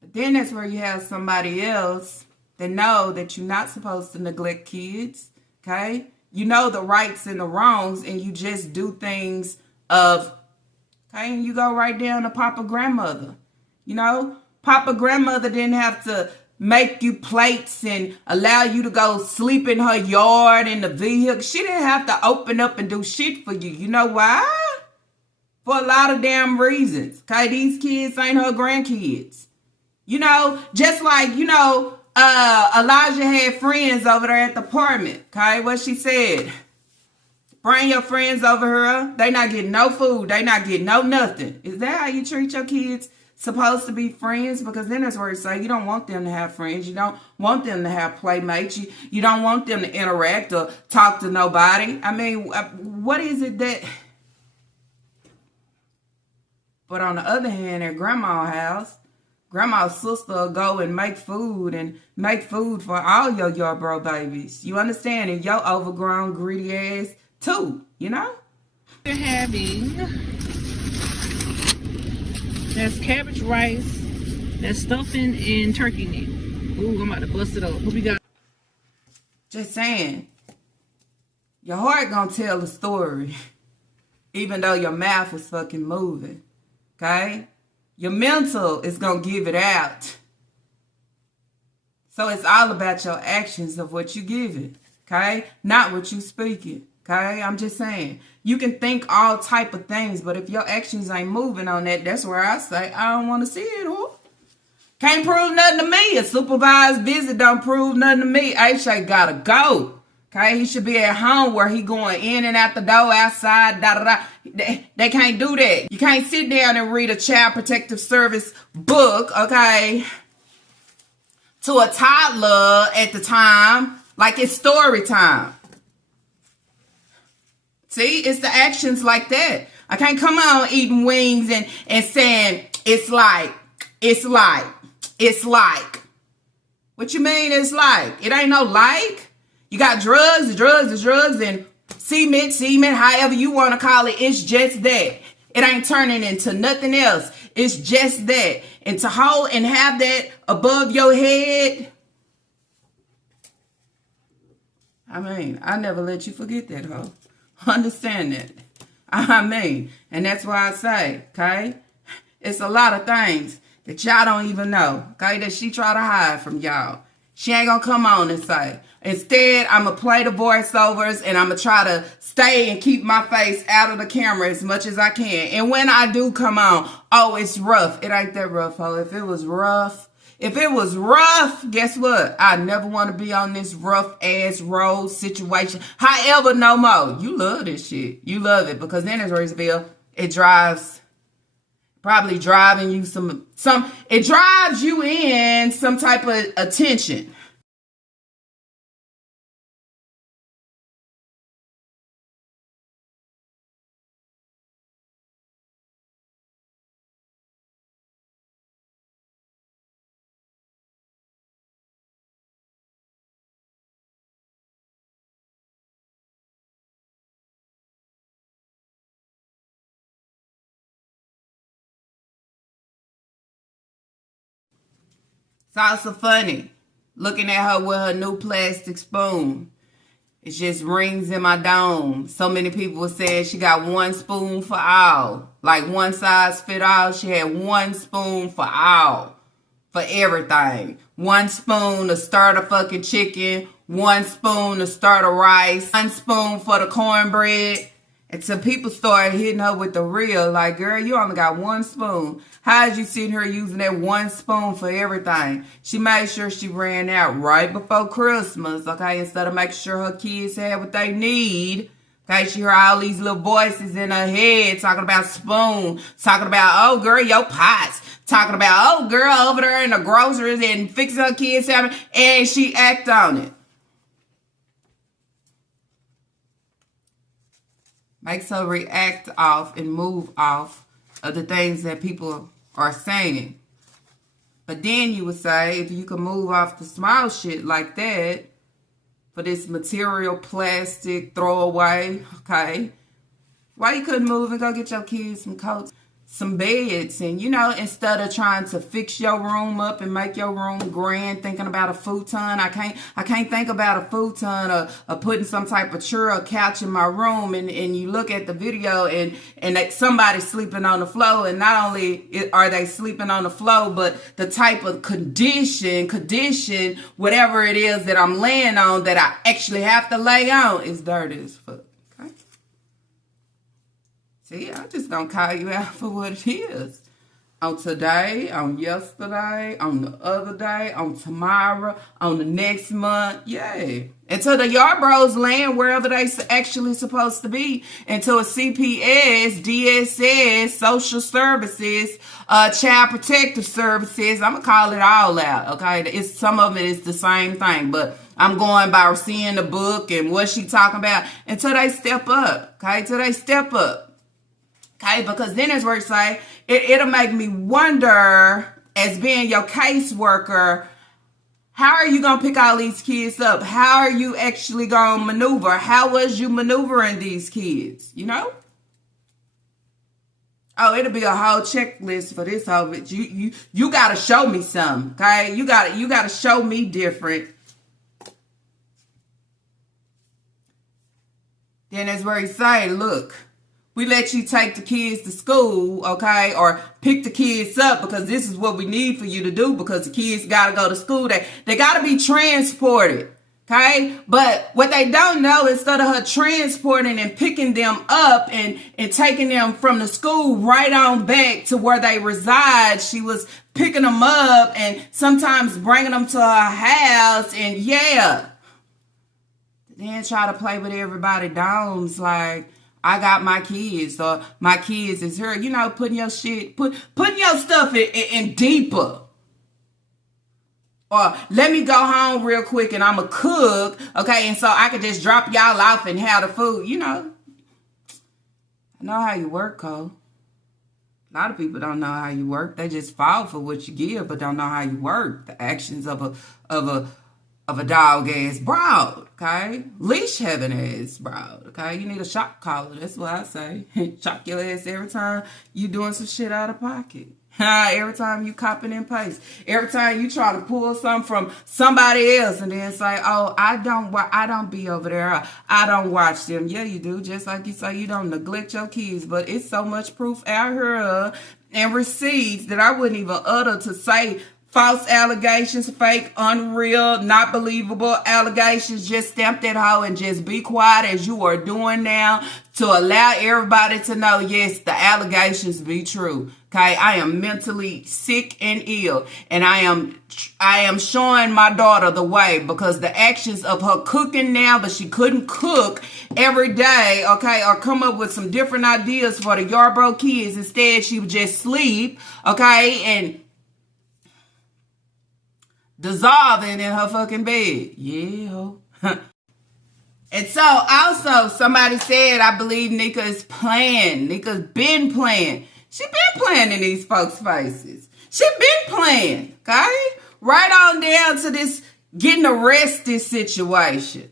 But then that's where you have somebody else that know that you're not supposed to neglect kids. Okay? You know the rights and the wrongs, and you just do things of, okay, and you go right down to Papa Grandmother. You know, Papa Grandmother didn't have to make you plates and allow you to go sleep in her yard in the vehicle. She didn't have to open up and do shit for you. You know why? For a lot of damn reasons. Okay, these kids ain't her grandkids. You know, just like, you know, Elijah had friends over there at the apartment. Okay, what she said. Bring your friends over here. They not getting no food. They not getting no nothing. Is that how you treat your kids? Supposed to be friends? Because then that's where it say you don't want them to have friends. You don't want them to have playmates. You don't want them to interact or talk to nobody. I mean, what is it that... But on the other hand, at Grandma's house, Grandma's sister will go and make food for all your Yarbrough babies. You understand? And your overgrown, greedy ass too, you know? We're having, that's cabbage rice, that's stuffing and turkey neck. Ooh, I'm about to bust it up. What we got? Just saying, your heart gonna tell the story, even though your mouth is fucking moving, okay? Your mental is going to give it out. So it's all about your actions of what you give it. Okay? Not what you speak it. Okay? I'm just saying. You can think all type of things, but if your actions ain't moving on that, that's where I say, I don't want to see it. Who? Can't prove nothing to me. A supervised visit don't prove nothing to me. Aisha gotta go. Okay, he should be at home where he going in and out the door, outside, da-da-da. They can't do that. You can't sit down and read a Child Protective Service book, okay, to a toddler at the time, like it's story time. See, it's the actions like that. I can't come on eating wings and saying, it's like. What you mean it's like? It ain't no like. You got drugs, and semen, however you want to call it. It's just that. It ain't turning into nothing else. It's just that. And to hold and have that above your head, I mean, I never let you forget that, ho. Understand that. I mean, and that's why I say, okay, it's a lot of things that y'all don't even know, okay, that she try to hide from y'all. She ain't gonna come on and say. Instead, I'm going to play the voiceovers and I'm going to try to stay and keep my face out of the camera as much as I can. And when I do come on, oh, it's rough. It ain't that rough, ho. If it was rough, guess what? I never want to be on this rough ass road situation. However, no more. You love this shit. You love it because then it's Roseville. It drives, probably driving you it drives you in some type of attention. It's also funny looking at her with her new plastic spoon. It just rings in my dome. So many people said she got one spoon for all. Like one size fit all. She had one spoon for all. For everything. One spoon to stir the fucking chicken. One spoon to stir the rice. One spoon for the cornbread. Until people started hitting her with the real, like, girl, you only got one spoon. How is you sitting here using that one spoon for everything? She made sure she ran out right before Christmas, okay? Instead of making sure her kids had what they need. Okay, she heard all these little voices in her head talking about spoon, talking about, oh, girl, your pots. Talking about, oh, girl, over there in the groceries and fixing her kids having, and she act on it. Makes her react off and move off of the things that people are saying. But then you would say, if you can move off the small shit like that, for this material, plastic, throwaway, okay, why you couldn't move and go get your kids some coats, some beds, and, instead of trying to fix your room up and make your room grand, thinking about a futon. I can't think about a futon or putting some type of chair or couch in my room, and you look at the video and somebody's sleeping on the floor, and not only are they sleeping on the floor, but the type of condition, whatever it is that I'm laying on that I actually have to lay on is dirty as fuck. See, I just don't call you out for what it is. On today, on yesterday, on the other day, on tomorrow, on the next month, yay. Until the Yarbroughs land wherever they actually supposed to be. Until a CPS, DSS, social services, child protective services, I'm going to call it all out, okay? Some of it is the same thing, but I'm going by seeing the book and what she talking about until they step up, okay? Until they step up. Okay, because then as we say, it'll make me wonder, as being your caseworker, how are you going to pick all these kids up? How are you actually going to maneuver? How was you maneuvering these kids, Oh, it'll be a whole checklist for this whole bit. You got to show me something, okay? You got to show me different. Then as we say, look, we let you take the kids to school, okay, or pick the kids up because this is what we need for you to do because the kids got to go to school. They got to be transported, okay? But what they don't know, instead of her transporting and picking them up and taking them from the school right on back to where they reside, she was picking them up and sometimes bringing them to her house and, then try to play with everybody domes like, I got my kids, or my kids is here, putting your shit, putting your stuff in deeper. Or let me go home real quick and I'm a cook, okay, and so I could just drop y'all off and have the food, I know how you work, Cole. A lot of people don't know how you work. They just fall for what you give, but don't know how you work. The actions of a dog ass broad, okay? Leash having ass broad, okay? You need a shock collar. That's what I say. Shock your ass every time you doing some shit out of pocket. Every time you copying and paste. Every time you try to pull something from somebody else and then say, oh, I don't be over there. I don't watch them. Yeah, you do. Just like you say you don't neglect your kids. But it's so much proof out here and receipts that I wouldn't even utter to say false allegations, fake, unreal, not believable allegations. Just stamp that hoe and just be quiet as you are doing now to allow everybody to know, yes, the allegations be true. Okay, I am mentally sick and ill, and I am showing my daughter the way because the actions of her cooking now, but she couldn't cook every day, okay, or come up with some different ideas for the Yarbrough kids. Instead, she would just sleep, okay, and dissolving in her fucking bed. Yeah. And so also somebody said, I believe Nika is playing. Nika's been playing. She been playing in these folks' faces. She been playing, okay? Right on down to this getting arrested situation.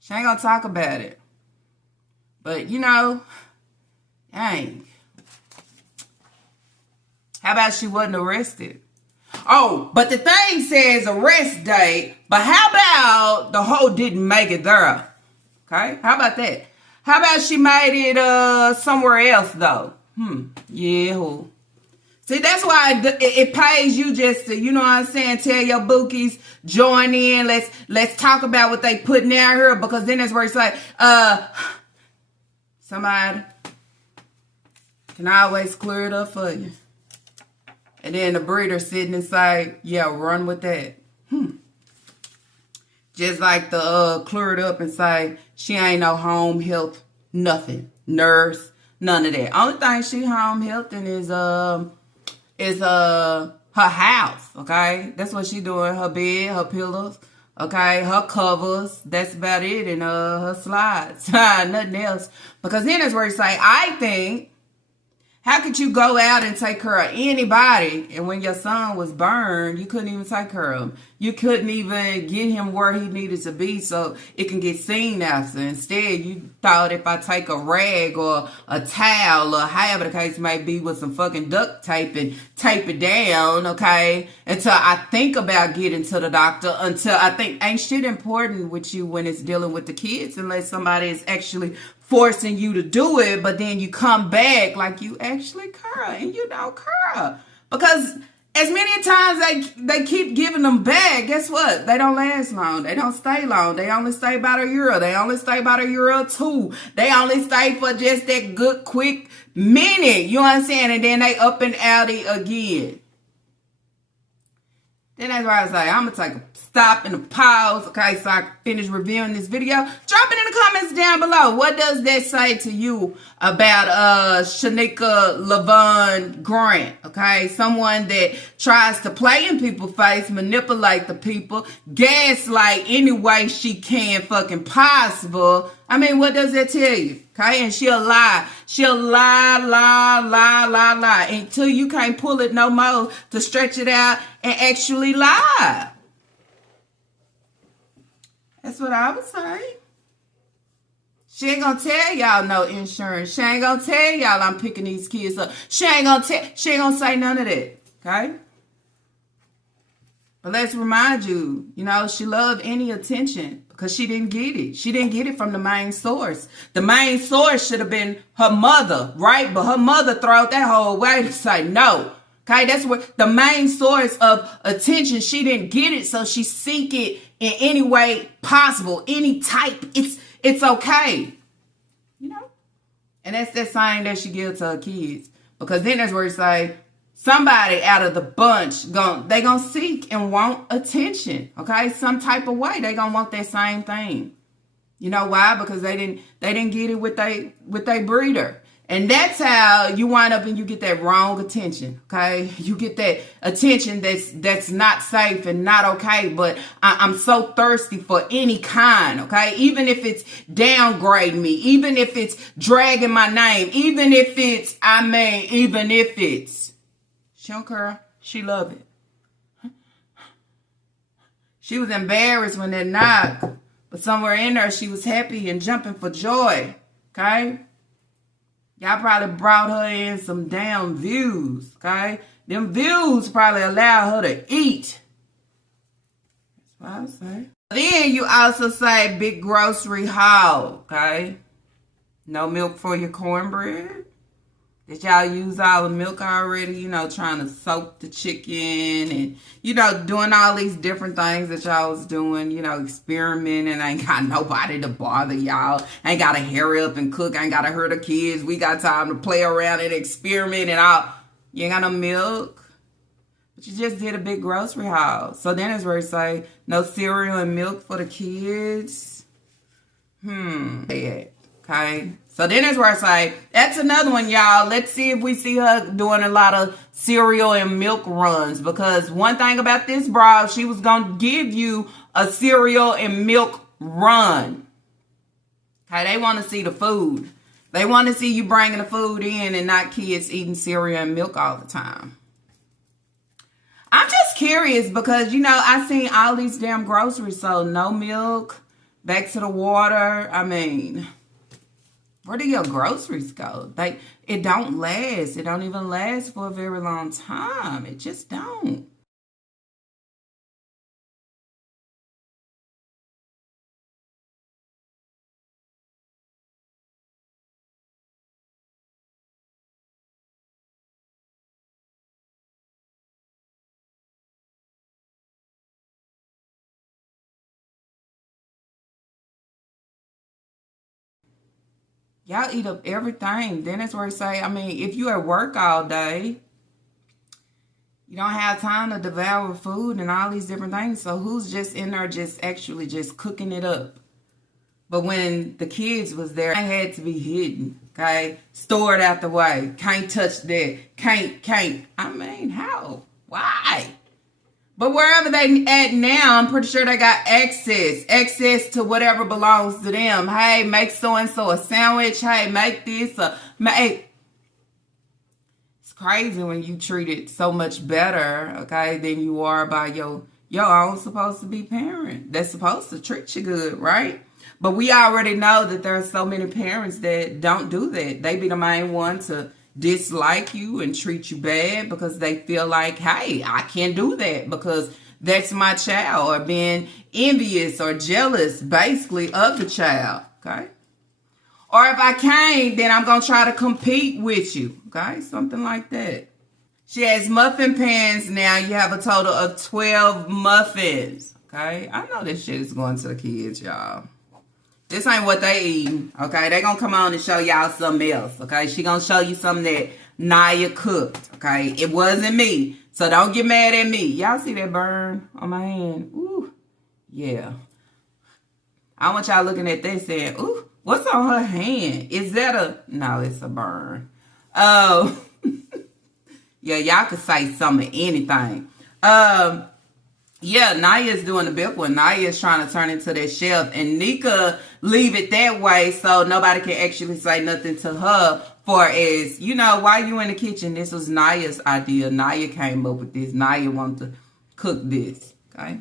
She ain't gonna talk about it. But, dang. How about she wasn't arrested? Oh, but the thing says arrest date, but how about the hoe didn't make it there? Okay, how about that? How about she made it somewhere else though? Yeah. See, that's why it pays you just to, tell your bookies, join in. Let's talk about what they putting out here, because then that's where it's like, Somebody can always clear it up for you. And then the breeder sitting inside, yeah, run with that. Just like the clear it up and say, she ain't no home health, nothing. Nurse, none of that. Only thing she home health in is her house, okay? That's what she doing. Her bed, her pillows, okay? Her covers. That's about it. And her slides. Nothing else. Because then that's where you say, I think, how could you go out and take care of anybody? And when your son was burned, you couldn't even take care of him. You couldn't even get him where he needed to be so it can get seen after. Instead, you thought if I take a rag or a towel or however the case may be with some fucking duct tape and tape it down, okay, until I think about getting to the doctor, until I think ain't shit important with you when it's dealing with the kids unless somebody is actually forcing you to do it, but then you come back like you actually care and you don't care. Because as many times they keep giving them back, guess what? They don't last long. They don't stay long. They only stay about a year. They only stay about a year or two. They only stay for just that good, quick minute. You know what I'm saying? And then they up and outy again. Then that's why I was like, I'm going to take a stop and a pause, okay, so I can finish reviewing this video. Drop it in the comments down below. What does that say to you about Shanika Lavon Grant, okay? Someone that tries to play in people's face, manipulate the people, gaslight any way she can fucking possible. I mean, what does that tell you? Okay, and she'll lie. She'll lie until you can't pull it no more to stretch it out and actually lie. That's what I would say. She ain't gonna tell y'all no insurance. She ain't gonna tell y'all I'm picking these kids up. She ain't gonna say none of that. Okay? But let's remind you, she loved any attention because she didn't get it. She didn't get it from the main source. The main source should have been her mother, right? But her mother threw that whole away to say no. Okay, that's what the main source of attention. She didn't get it, so she seek it in any way possible, any type. It's okay, And that's that sign that she gives to her kids, because then that's where you say somebody out of the bunch they gonna seek and want attention. Okay, some type of way they gonna want that same thing. You know why? Because they didn't get it with they breeder. And that's how you wind up and you get that wrong attention, okay? You get that attention that's not safe and not okay, but I'm so thirsty for any kind, okay? Even if it's downgrading me, even if it's dragging my name, even if it's, she don't care. She love it. She was embarrassed when that knocked, but somewhere in there she was happy and jumping for joy, okay? Y'all probably brought her in some damn views, okay? Them views probably allow her to eat. That's what I say. Then you also say big grocery haul, okay? No milk for your cornbread. Did y'all use all the milk already? Trying to soak the chicken and, doing all these different things that y'all was doing, experimenting. Ain't got nobody to bother y'all. Ain't got to hurry up and cook. Ain't got to hurt the kids. We got time to play around and experiment and all. You ain't got no milk. But you just did a big grocery haul. So then it's where it say, no cereal and milk for the kids. Okay. So then it's where I say, that's another one, y'all. Let's see if we see her doing a lot of cereal and milk runs. Because one thing about this bra, she was going to give you a cereal and milk run. Okay, they want to see the food. They want to see you bringing the food in and not kids eating cereal and milk all the time. I'm just curious because, I seen all these damn groceries. So no milk, back to the water. I mean, where do your groceries go? It don't last. It don't even last for a very long time. It just don't. Y'all eat up everything. Then that's where I say, I mean, if you at work all day, you don't have time to devour food and all these different things. So who's just in there just actually just cooking it up? But when the kids was there, I had to be hidden, okay? Stored out the way. Can't touch that. Can't. I mean, how? Why? But wherever they at now, I'm pretty sure they got access to whatever belongs to them. Hey, make so-and-so a sandwich. Hey, make this. It's crazy when you treat it so much better, okay, than you are by your own supposed to be parent. That's supposed to treat you good, right? But we already know that there are so many parents that don't do that. They be the main one to dislike you and treat you bad because they feel like, hey, I can't do that because that's my child, or being envious or jealous basically of the child, okay? Or if I can't, then I'm going to try to compete with you, okay? Something like that. She has muffin pans now. You have a total of 12 muffins, okay? I know this shit is going to the kids, y'all. This ain't what they eating, okay? They gonna come on and show y'all something else, okay? She gonna show you something that Naya cooked, okay? It wasn't me, so don't get mad at me. Y'all see that burn on my hand? Ooh, yeah. I want y'all looking at this saying, ooh, what's on her hand? Is that no, it's a burn. Oh, yeah, y'all could say something, anything. Yeah, Naya's doing the big one. Naya's trying to turn into that chef. And Nika leave it that way so nobody can actually say nothing to her for as, you know, why you in the kitchen? This was Naya's idea. Naya came up with this. Naya wanted to cook this, okay?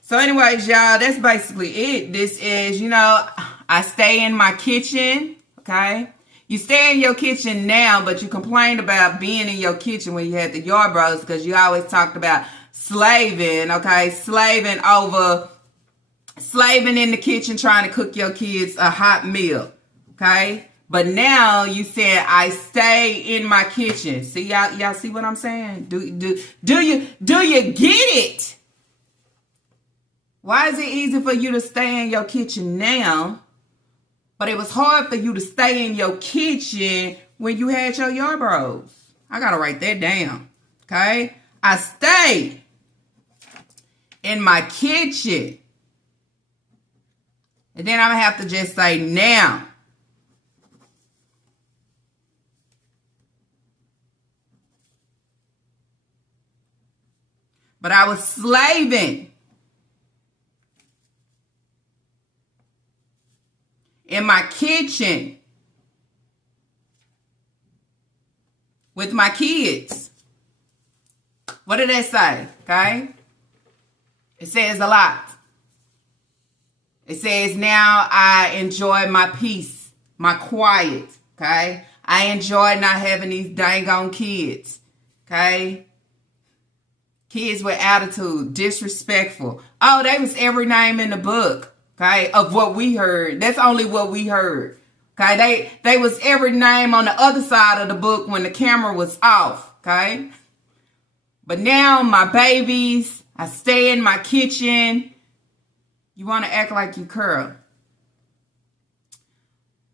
So anyways, y'all, that's basically it. This is, you know, I stay in my kitchen, okay? You stay in your kitchen now, but you complained about being in your kitchen when you had the Yarbrough because you always talked about slaving, okay? Slaving in the kitchen trying to cook your kids a hot meal, okay? But now you said I stay in my kitchen. See, y'all see what I'm saying? Do you get it? Why is it easy for you to stay in your kitchen now, but it was hard for you to stay in your kitchen when you had your Yarbroughs? I gotta write that down, okay? I stayed in my kitchen. And then I'm going to have to just say now. But I was slaving in my kitchen with my kids. What did that say? Okay? It says a lot. It says now I enjoy my peace, my quiet, okay? I enjoy not having these dang on kids, okay? Kids with attitude, disrespectful. Oh, they was every name in the book, okay, of what we heard. That's only what we heard, okay? They was every name on the other side of the book when the camera was off, okay? But now my babies, I stay in my kitchen. You want to act like you curl.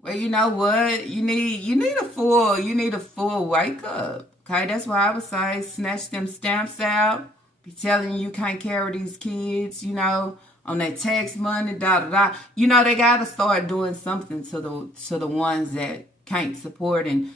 Well, you know what? You need a full wake up. Okay, that's why I would say snatch them stamps out. Be telling you can't carry these kids, you know, on that tax money, You know, they gotta start doing something to the ones that can't support and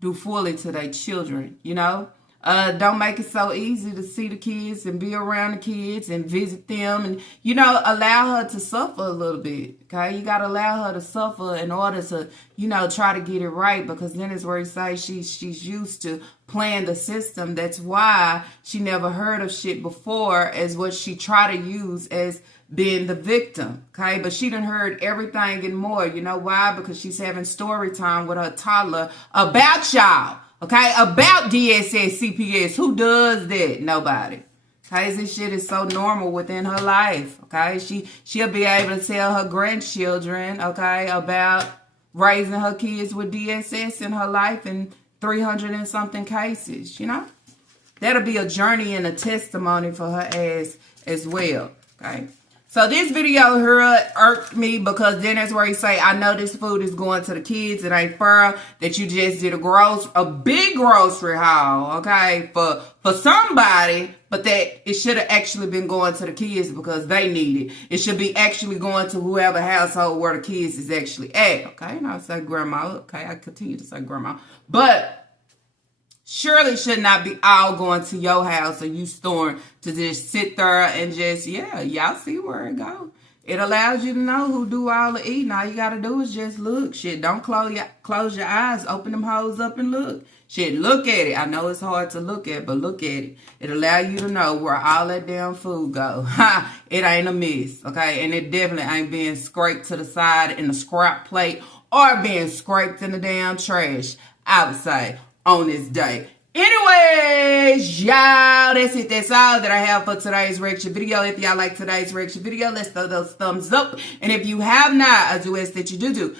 do fully to their children, you know. Don't make it so easy to see the kids and be around the kids and visit them and, you know, allow her to suffer a little bit, okay? You got to allow her to suffer in order to, you know, try to get it right, because then it's where you say she's used to playing the system. That's why she never heard of shit before as what she tried to use as being the victim, okay? But she done heard everything and more. You know why? Because she's having story time with her toddler about y'all. Okay, about DSS, CPS. Who does that? Nobody. Okay, this shit is so normal within her life. Okay, she'll be able to tell her grandchildren, okay, about raising her kids with DSS in her life in 300 and something cases, you know? That'll be a journey and a testimony for her as well, okay? So this video here irked me because then that's where he say, I know this food is going to the kids. It ain't fair that you just did a big grocery haul, okay, for somebody, but that it should have actually been going to the kids because they need it. It should be actually going to whoever household where the kids is actually at, okay? And I say grandma, okay? I continue to say grandma. But surely should not be all going to your house or you storing to just sit there and just, yeah, y'all see where it go. It allows you to know who do all the eating. All you got to do is just look. Shit, don't close your eyes. Open them hoes up and look. Shit, look at it. I know it's hard to look at, but look at it. It allow you to know where all that damn food go. It ain't a miss, okay? And it definitely ain't being scraped to the side in a scrap plate or being scraped in the damn trash, I would say, on this day. Anyways, y'all, that's it. That's all that I have for today's reaction video. If y'all like today's reaction video, let's throw those thumbs up. And if you have not, I do ask that you do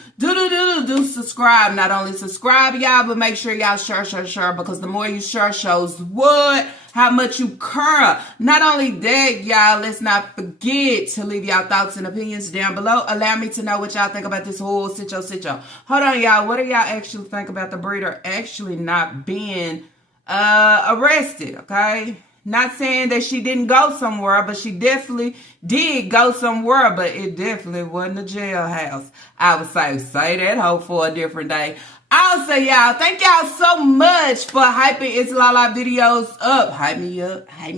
subscribe. Not only subscribe, y'all, but make sure y'all share, because the more you share shows what? How much you care. Not only that, y'all, let's not forget to leave y'all thoughts and opinions down below. Allow me to know what y'all think about this whole sitcho. Hold on, y'all. What do y'all actually think about the breeder actually not being arrested, okay? Not saying that she didn't go somewhere, but she definitely did go somewhere, but it definitely wasn't a jailhouse. I would say that, hope for a different day. I'll say, y'all, thank y'all so much for hyping It's Lala videos up. Hype me up. I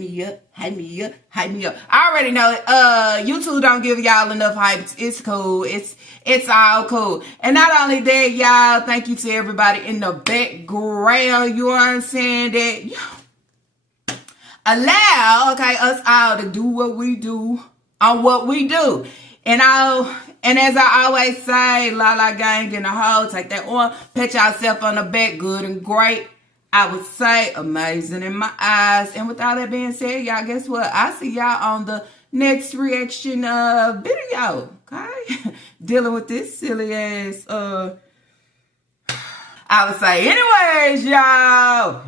already know it. YouTube don't give y'all enough hype. It's cool. It's all cool. And not only that, y'all, thank you to everybody in the background. You know what I'm saying? That allow, okay, us all to do what we do on what we do. And as I always say, Lala gang in the hole, take that on, pat yourself on the back, good and great. I would say amazing in my eyes. And with all that being said, y'all, guess what? I see y'all on the next reaction video, okay? Dealing with this silly ass, I would say, anyways, y'all.